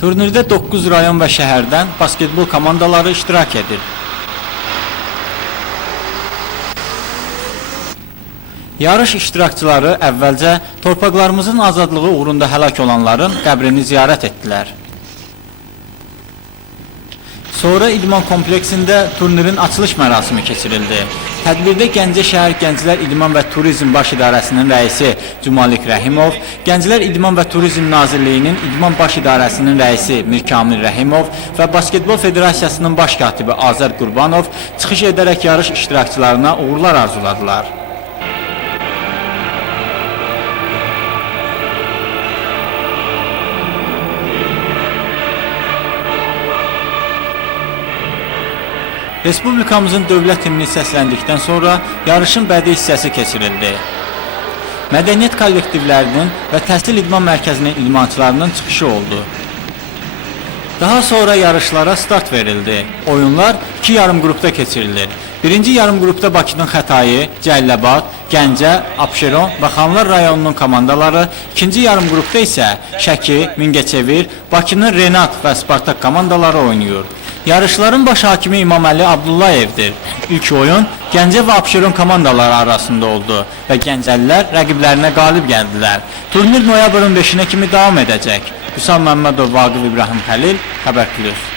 Turnirdə 9 rayon və şəhərdən basketbol komandaları iştirak edir. Yarış iştirakçıları əvvəlcə torpaqlarımızın azadlığı uğrunda həlak olanların qəbrini ziyarət etdilər. Sonra idman kompleksində turnirin açılış mərasimi keçirildi. Tədbirdə Gəncə şəhər Gənclər İdman və Turizm Baş İdarəsinin rəisi Cümalik Rəhimov, Gənclər İdman və Turizm Nazirliyinin İdman Baş İdarəsinin rəisi Mirkamil Rəhimov və Basketbol Federasiyasının baş katibi Azər Qurbanov çıxış edərək yarış iştirakçılarına uğurlar arzuladılar. Respublikamızın dövlət himni səsləndikdən sonra yarışın bədii hissəsi keçirildi. Mədəniyyət kollektivlərinin və Təhsil İdman Mərkəzinin idmançılarının çıxışı oldu. Daha sonra yarışlara start verildi. Oyunlar 2 yarım qrupda keçirilir. Birinci yarım qrupda Bakının Xətai, Cəlilabad, Gəncə, Abşeron və Xanlar rayonunun komandaları, ikinci yarım qrupda isə Şəki, Mingəçevir, Bakının Renat və Spartak komandaları oynayır. Yarışların baş hakimi İmaməli Abdullayevdir. İlk oyun Gəncə və Abşeron komandaları arasında oldu və Gəncəlilər rəqiblərinə qalib gəldilər. Turnir noyabrın 5-nə kimi davam edəcək. Hüsam Məmmədov, Vaqif İbrahim Xəlil, Xəbər Plus.